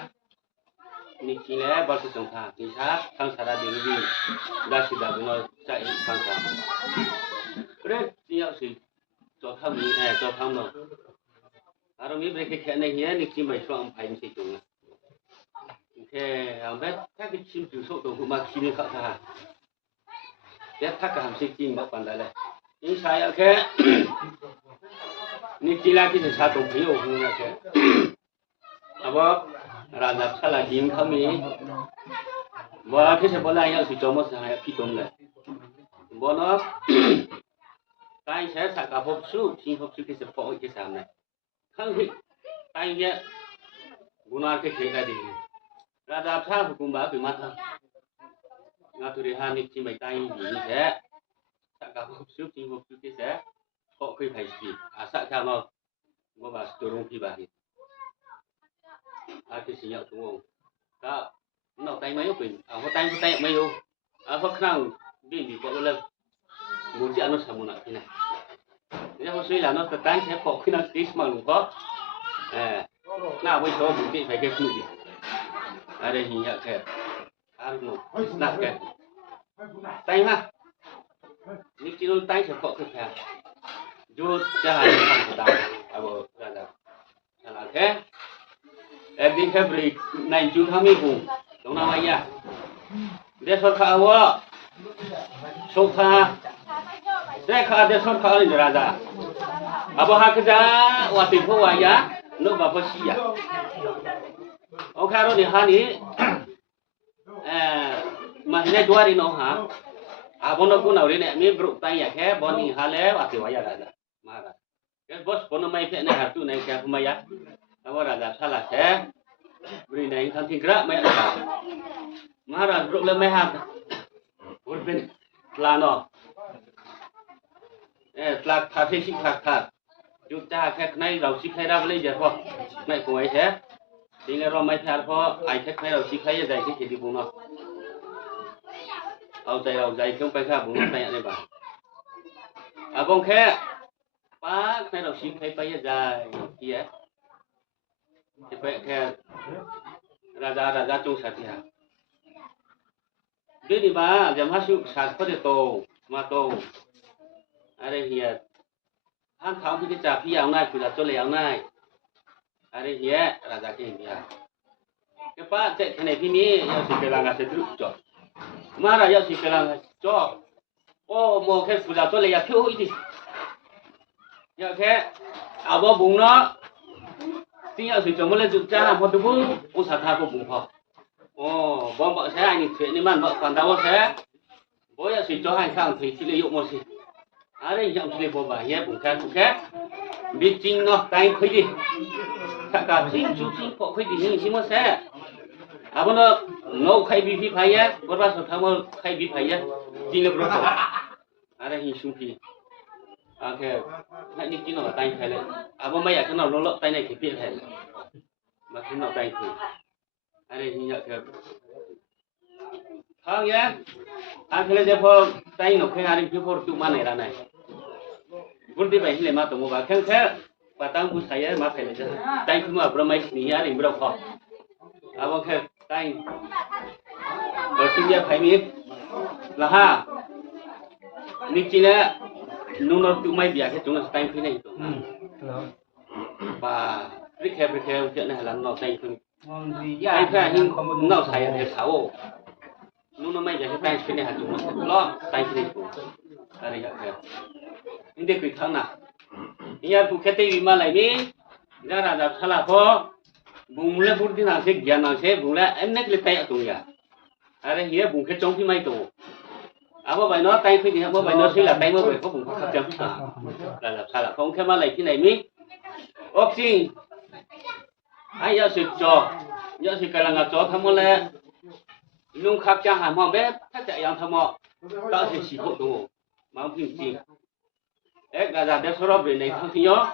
นี่จริงแล้วบางสิ่งต่างๆนี่ครับทั้งสารดีนี่ได้สิบแบบเราใจฟังกันเรื่องที่เราสื่อจอดทำนี่จอดทำเนาะอารมณ์นี้เป็นแค่ในเหี้ยนี่จริงไม่ช่วงภัยไม่ใช่ตรงนะแค่เอาแบบถ้าเป็นชิมจุดโซ่ตรงมาชิมนี่เขาท่าเดี๋ยวถ้าการทำสิ่งจริงบอกกันได้เลยนี่ใช่โอเคนี่จีราที่จะชาตรงที่โอ้โหนะแค่เอาว่าร้านนับสลากยิมเขามีว่าที่จะบอกอะไรอย่างสุดจอมสหายพี่ตรงเลยบอกเนาะการใช้สักกับพบสู้ที่พบสู้ที่จะปล่อยที่สามเลยข้างที่การเนี้ยบุญนาที่เคยได้ดีระดับชาติกุมบาคือมาทำงานธุรกิจนี่ที่ไม่ได้ดีนี่แค่สักกับพบสู้ที่พบสู้ที่แท้ก็เคยไปสิอาศัยชาวนาว่าบาสตัวรุ่งที่บาฮิอาที่สิ่งอย่างตัวก็นอกใจไม่ยกเป็นเขาใจไม่ยกเขาข้างดิ้นดีกว่าเลยมุจจานุสามุนะที่ไหน Ya ho sui la no ta tan che ko khina tis ma lu ko. Na wei so bu ti phải cái khu đi. Đây hình nhận kẹp. No. Na kẹp. Tay ha. Ni chỉ luôn tay sẽ có cái kẹp. Dù cha hai thằng của ta. Abo ra ra. Là thế. Em đi February này June tháng 10 Đông Nam Á ya. Để số khá wa. Số khá. Để khá để số khá đi ra ra. Abo ha kerja waktu itu wa ya. No ba pho si ya. Okaro ni ha ni. Mà hiện nay đua đi nó hả? Bọn nó cũng nào đi nè, mình bự tay ya khe, bọn mình hà lẽ và tiểu ya ra, mà ra. Cái boss bọn nó mấy phe này hạt tu này khe không mấy ya, bọn ra sao là thế? Bữa này thằng thiên kra mấy ra, mà ra bự lên mấy hạt, bữa bên là nó, là thà thế xí thà, chúng ta khe này đầu xí khe ra lấy giờ thôi, này cũng ấy thế, thì ngày rồi mấy phe thôi, ai khe này đầu xí khe ra cái gì cũng nó. Ao dày không phải khác bụng tay này bà. Bông khe, bác này đầu xin khe phải dài kia. Thì phải khe ra chung sạch nha. Biết đi bà, dám hát sự sạch có thể tổ, mà tổ. Ở đây hiện, hắn tháo cái trà phi áo này, phải là cho lẻ áo này. Ở đây hiện, ra cái hình nha. Cái bác chạy cái này phi mi, yêu xin cái là sẽ tự chọn. Mà ra yêu cái là cho mua cái phụ đạo cho lấy phiếu ít đi yêu cái bao bụng nó tiếng yêu cho mới lên chụp cha một đứa bố sát tha của bụng họ bom bọ sẽ anh chuyện này mà bọ còn đâu sẽ bố yêu cho hai khang thì chỉ lấy dụng một gì đây nhộng chỉ lấy bộ bài nhé bụng khác biết chính nó tay khơi đi cả chính chú chính họ khơi đi nhưng chỉ muốn sẽ bọn nó khai bị phải á, bọn nó tham gia khai bị phải á, chính là bro. Đây hình sung phi. Ok, hãy đi nó tay khai lên. Bọn mấy cái nó lọt tay này thì biết hết. Mà cái nó tay thì, đây hình nhận được. Không nhá, anh khai lên cho tay nó khai anh chụp phô chụp màn này ra này. Vốn đi vậy thì mà tụi mình khen thế, và tăng bút say mà phải lên cho tay cũng mà bro mấy ní á thì bro khó. Bọn khen tay rồi xin gia phải mi là ha ní chi nè nung nó tụi mày bịa cái chúng nó tay cái này tụi và rít khe chuyện này là nó tay thôi tay cái hình nó xài để xấu nung nó mày bịa cái tay này là chúng nó lo tay cái này tụi đây là khe nhưng để cái thằng nào nhà tụi cái tay mà lại mi ra là sao là khó bùng lên bút đi nào sẽ giàn nào sẽ bùng lên em nét lên tay ở tụi nhà, đây here bùng cái trống thì mấy tụ, bữa vậy nó tay khi thì bữa vậy nó sẽ là tay bữa vậy có bùng phát chấm hết là sao là không cái mà lại cái này mi, oxy, ai giờ sự cái là ngã chó tham mô lẽ, nung khắc trang hàm hoa bé, thắt chạy yang tham mô, đó sẽ chỉ hộ tụ, mà không phim gì, ra để số đó về này thằng thì nhớ.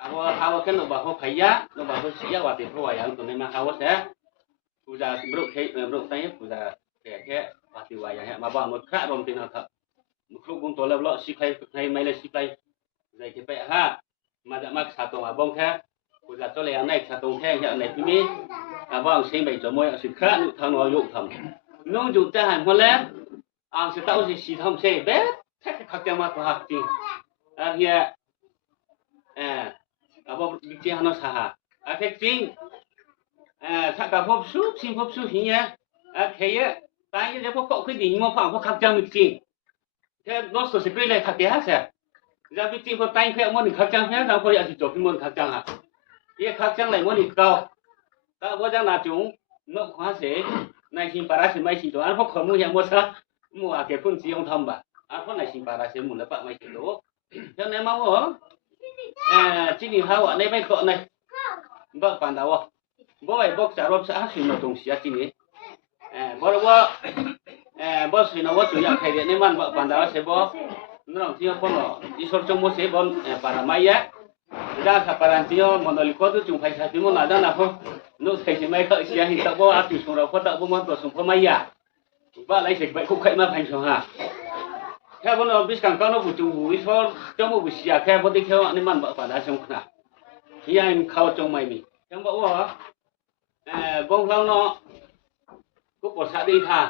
Awak kan nak bawa kaya, nak bawa siapa waktu itu wayang tu memang awak saya, puja beruk tanya puja kayak waktu wayang, mà bawa một khát rom tin thật, một lúc bung tối lọ xí khay mấy là xí khay, vậy thì phải ha, mà đã mắc sát tông bông khe, puja cho lấy này sát tông khe hiện này thì mi, bawa xem bảy chỗ môi sự khát nụ thằng nó dụng thầm, nung dụng cha hàn hoa lẽ, sẽ tạo gì xí thầm xe bé, thế cái khát mà có hạt gì, here, bọn chị nó xả, cái chính, thằng cả phốp súp hình nhá, cái á, tại vì phốp cọ cái gì mà phẳng phốp khắc trang mình chính, cái nó sửa sẽ lại khắc cái sẽ, ra bị chính phốp tay khẽ muốn khắc trang hết, nào có gì chụp cái muốn khắc trang à, cái khắc trang lại muốn đi cao, các bố trang là chúng, nó khóa sẽ, này xin para xin mấy xin đồ, anh phốp khởi mua nhà mua sao, mua cái phương gì ông thầm bà, anh phốp này xin para xin muốn là bạn mấy xin đồ, cho nên máu hả? Chỉ đi hao ở đây mấy cọ này, bác phản đạo à, bố vậy bác trả rob xã xin nó đồng xí chỉ này, bố xin nó bố chủ yếu khai điện nên mà bác phản đạo sẽ bố, nó làm gì không nó, đi soi trong bố sẽ bố para mai á, ra thà para tiêu mà nó có thứ chúng phải xài phim mà là không, nó thấy chỉ mấy cọ xí hiện tại bố áp dụng xong rồi phát đạo bố mà tổ xong phải mai á, bác lấy dịch vậy cũng khai mà thành xong hả, แค่พนบิสกันก็นบุจูวิชอจมูกวิเสียแค่พอดีแค่อันนี้มันบ่ปานได้สงขนาที่ยังเข้าจงไม่มียังบอกว่าบงเราเนาะกูปวดสะดีท่า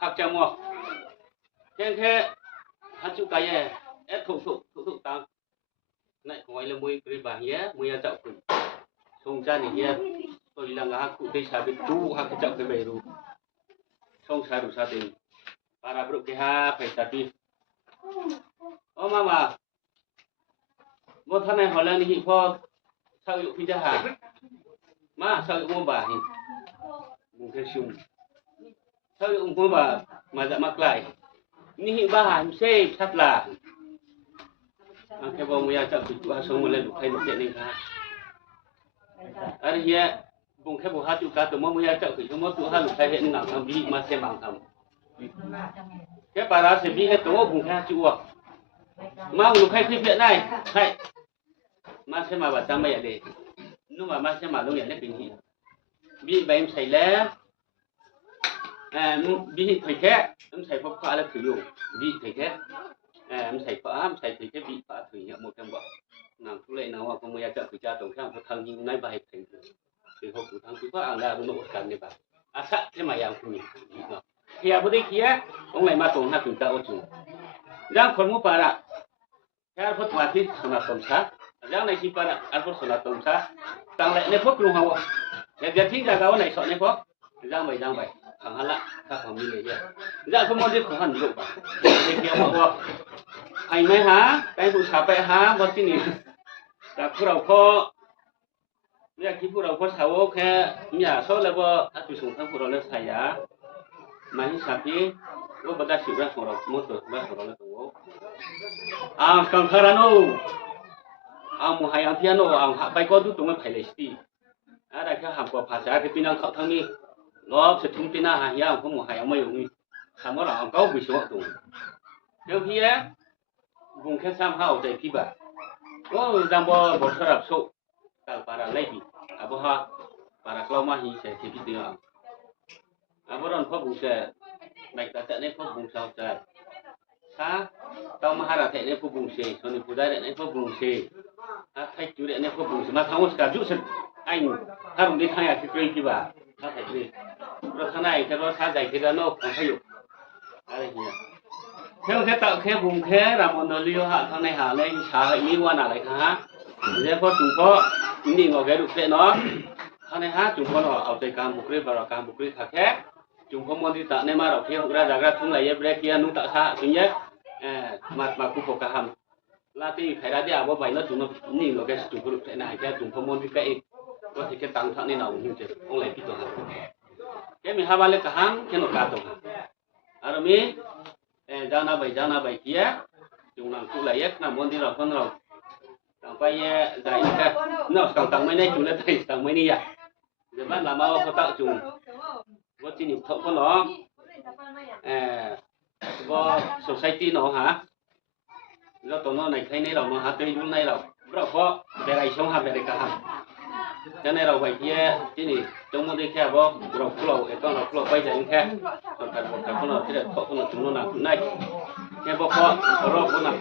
ขับจังหวะแค่ฮัจุกายถูกตังในหอยละมวยกริบาเฮียมวยเจ้าคุณทรงจานี่เฮียตัวอีหลังฮักกูได้ชาบิดูฮักเจ้าเคยไปรู้ทรงชาดูชาติปาราบรุกเฮาไปสติโอ้มาบ่ทันให้หอแล้วนี่พอเช้าอยู่พิจารณามาเช้าอยู่บ่บ่านี่บุกชุมเช้าอยู่บ่บ่ามาจากมาไกลนี่บ้านเซฟชัดล่ะแค่บ่มีอยากจะติดว่าสมมุติแล้วใครบ่เจ็ดนี่ค่ะอันนี้บุงแค่บ่ฮัดอยู่กะตัวบ่อยากจะคือสมมุติตัวฮัดใครเฮ็ดงานทำบีมาเสมังทำแค่ปาราเสบีให้ตัวบุงแค่จั่วมาลูกใครคือเพียได้ใช่มาเสมาว่าจังไม่ได้นู่นว่ามาเสมาลงอย่างนี้เป็นที่บีใบใส่แล้วบีใส่แค่ใส่พวกผ้าแล้วถืออยู่บีใส่แค่ใส่ผ้าใส่ถือแค่บีผ้าถือเนี่ยหมดทั้งบ่นางทุเรศนางว่าพมอยากจะถือจ้าตรงข้างพทางยิงในใบถือถือเขาถือทางคือว่าอ่างดาบุญโอกันนี่บ่อาสะใช่ไหมอย่างคุณเนาะเขียบ่ได้เขียตรงไหนมาตรงหน้าถึงตาโอจุย่างคนมุปาระแค่พดมาที่สนาตมชาย่างในสิปาระอันพดสนาตมชาต่างแหละในพวกกลุ่มเฮาอย่าทิ้งจากเอาไหนสอนในพวกย่างไปขังหันละถ้าขังมีเลยเนี่ยย่างขโมยที่ของหันลูกบ่เกี่ยวบอกว่าไอ้ไม่หาไปผู้ชาไปหาบ่ที่นี่จากพวกเราก็อยากคิดพวกเราก็สาวแค่มีอาโซแล้วบ่ถ้าไปส่งทางพวกเราแล้วใส่ยามาให้สับพี่ว่าบัดสิรักของเราหมดตัวรักของเราแล้วตัวกังคาราโนมุหายอันเทียโนไปก็ดูตรงนั้นไผเลยสิอะไรแค่หามกว่าภาษาที่พี่น้องเขาทั้งนี้รอบสุดทุ่มปีหน้าหายาของมุหายเอาไม่อยู่นี่ถามว่าเราเอาไปสวดตรงเดี๋ยวพี่บุงแค่ซ้ำห้าใจพี่บ่ก็จำบ่สลับโซ่ต่างปาราไล่พี่บ่ฮะปาราเรามาหิเสที่พี่เดียวบ่รอนพ่อบุงเสไม่กระแตในพ่อบุงเสาใจซาตอมหาราเทในพ่อบุงเสส่วนในผู้ใดในพ่อบุงเสไทยจุดในพ่อบุงเสมาทั้งหมดก็จุดไอ้ถ้าผมได้ทางอยากจะเกรงพี่บ่ถ้าไทยจุดเราข้างในแค่เราชาใจที่ด้านนอกของพายุอะไรเงี้ยแค่ต่อแค่บุงแค่รำอนเลียวหาข้างในหาเลยชาให้มีวันอะไรคะเนี่ยพอจุ่มพอนี่งอแกดุเสเนาะข้างในหาจุ่มพอเราเอาใจการบุกเรียบเราการบุกเรียบแค่จุ่มพอมอนที่ตะในมาเราเที่ยวกระดากระทุ่งไหลเย็บเรียกเกียนุ่งตะชาถึงเยอะมาคุปกะหำลาตีไข่ราเดียว่าใบนั้นจุ่มนี่เราแกจุ่มพอแค่ไหนแค่จุ่มพอมอนที่แกเองว่าที่แกตั้งท่านี่เราอยู่เจ็บองไหลพิจารณาแกมีฮาบาเลกะหำแค่นกาตงอารมีจานาใบเกียจุ่มนั่งคุไหลเย็บน้ำมอนที่เราคนเราต่างไปใจแค่นอกต่างไม่ได้จุ่มแล้วต่างไม่นี่อ่ะเดี๋ยวบ้านเรามาเขาตั้งจุ่มว่าที่นี่เขาเนาะว่า society เนาะฮะแล้วตอนนั้นในใครในเราเนาะฮะตัวยุ่งในเราเพราะเดี๋ยวไอ้ช่องหาเดี๋ยวไอ้กะหำแต่ในเราไปที่นี่จงมุ่งได้แค่ว่าเราคลอต้องเราไปใจแค่ตอนการบอกกับคนเราที่เด็กคนเราจุ่มนั่งในแค่บอกเพราะรอบคนนั่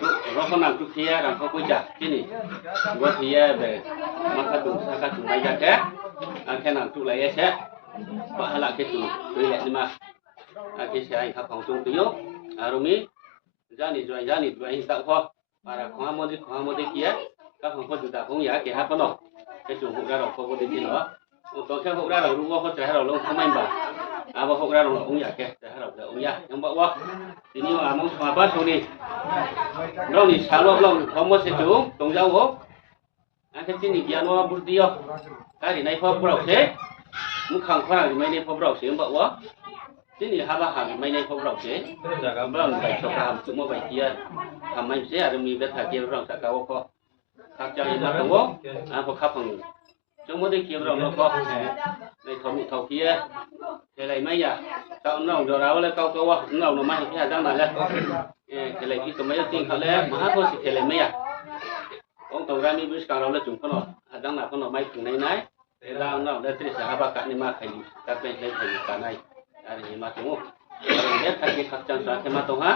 งทุกทีเราเขาคุยจัดที่นี่ว่าที่แบบมันกระตุ้นสักกระตุ้นไม่ยากแค่นั่งทุกไรแค่bahala ketu beli lima kisah yang kapang tung tiyo arumi jani tak kho para khamodi kia các phong phật ta phong ya ke ha pano ke chu hok ra ro ko de tin no to ke hok ra ro lu ko cha ro long thamai ba ba hok ra ro ong ya ke cha ro ong ya yang ba wa tini wa mong swa ba so ni ro ni sa lo long thomo se chu tong jau ho ke tin ni kia no bur dio ka ri nai pho pro se มุขังข้างไม่ได้พบเราเสียงบอกว่าที่นี่ฮาบะหาไม่ได้พบเราเสียจากการบ้านไปชกทำจุ่มไปเกียร์ทำไม่เสียจะมีเวทเกียร์เราจากเขาก็ทักใจมาตัวว่าพอขับของจุ่มได้เกียร์เราแล้วก็ในทองเกียร์อะไรไม่อยากเต่าน้องเดี๋ยวเราแล้วก็ว่าน้องไม่ให้จังนั้นแล้วอะไรที่ตัวไม่จริงเขาแล้วมหาโพสิอะไรไม่อยากองค์ตัวรามีบริการเราแล้วจุ่มเขาหน่อยจังนั้นเขาหน่อยไม่ถึงไหนเราได้ที่สหภาพกันนี่มาใครตัดเป็นใครกันไหนอะไรมาถึง เนี่ยถ้าเกิดขับจังสาเข้ามาตรงฮะ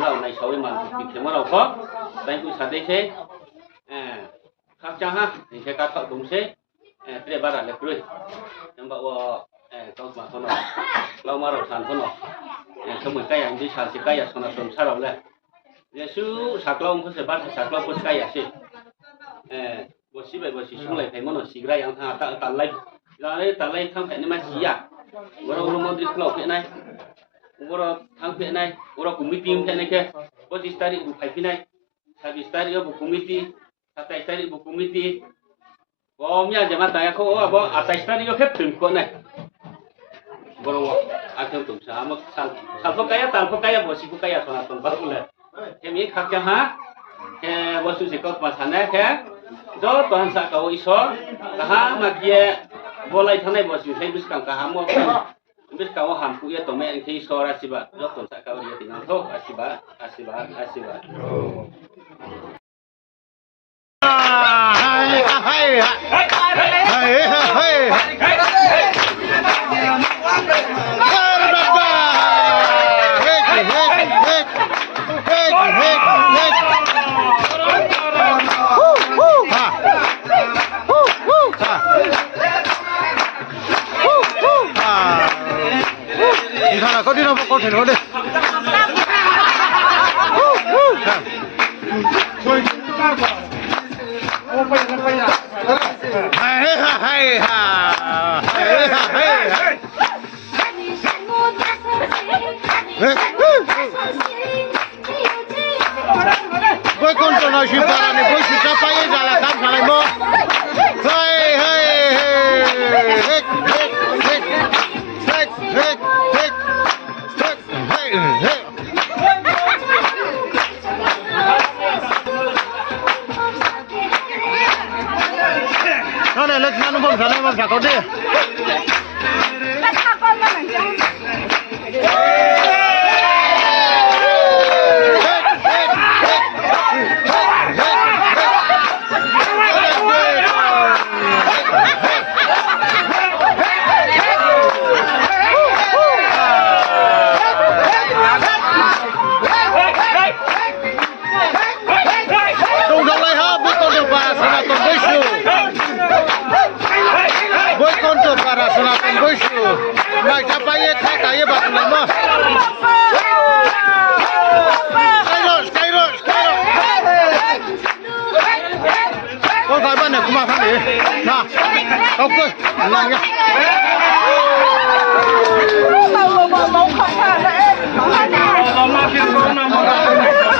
เราในชาวมันติดเข้ามาเราก็แต่กูสัตย์ได้ใช่ขับจังฮะนี่ใช้การขับตรงใช่เตรียมบาร์เลยเลยยังบอกว่าต้องมาคนเราเรามาเราทานคนเราสมุนไพรอย่างที่ชาสิกายสนับสนุนชาเราเลยเดี๋ยวสู้สักเราคนเสียบ้านสักเราคนไกลอย่างเช่บทสิบทสิช่วงไรเพลงมันสิกระยังทางตัดไล่ตัดไล่ทางแผ่นนี้มาสีอ่ะว่าเรามาดิบเราแผ่นไหนว่าเราทางแผ่นไหนว่าเราคุมมิติแผ่นไหนแค่บทสิสตาร์บุกไปที่ไหนถ้าสิสตาร์บุกคุมมิติถ้าสตาร์บุกคุมมิติว่ามีอะไรจะมาแต่เขาว่าบ่อาศัยสตาร์ก็แค่ถึงคนไหนบ่รู้ว่าอาจจะถึงสามสัลพกายตัลพกายบทสิพกายสนับสนุนบารุเลยแค่มีขับจังฮะแค่บทสิกอดมาสันนะแค่จอตอนสักเอาอีสอถ้ามาเกี่ยบ่ไล่ทางไหนบทสิให้บิสกังกะหามว่าบิสกังว่าหามคุยตัวแม่ที่สอราสิบะจอตอนสักเอาเยตินังโตอาสิบะKau di nama kau sendiri deh. Kau kontrol nasi paran ni, kau suka payah jalan kam salah mo. Này lên nó bông cả con đi. Tung dong lại ha, biết con được bà sẽ là con với su. Boy konto para selapan boysu. Mai siapa ye kata ye batu lama. Kairos. Kau tak mana kumah kan ni? Nah, kau ke? Lang ya. Mau kau tak? Mau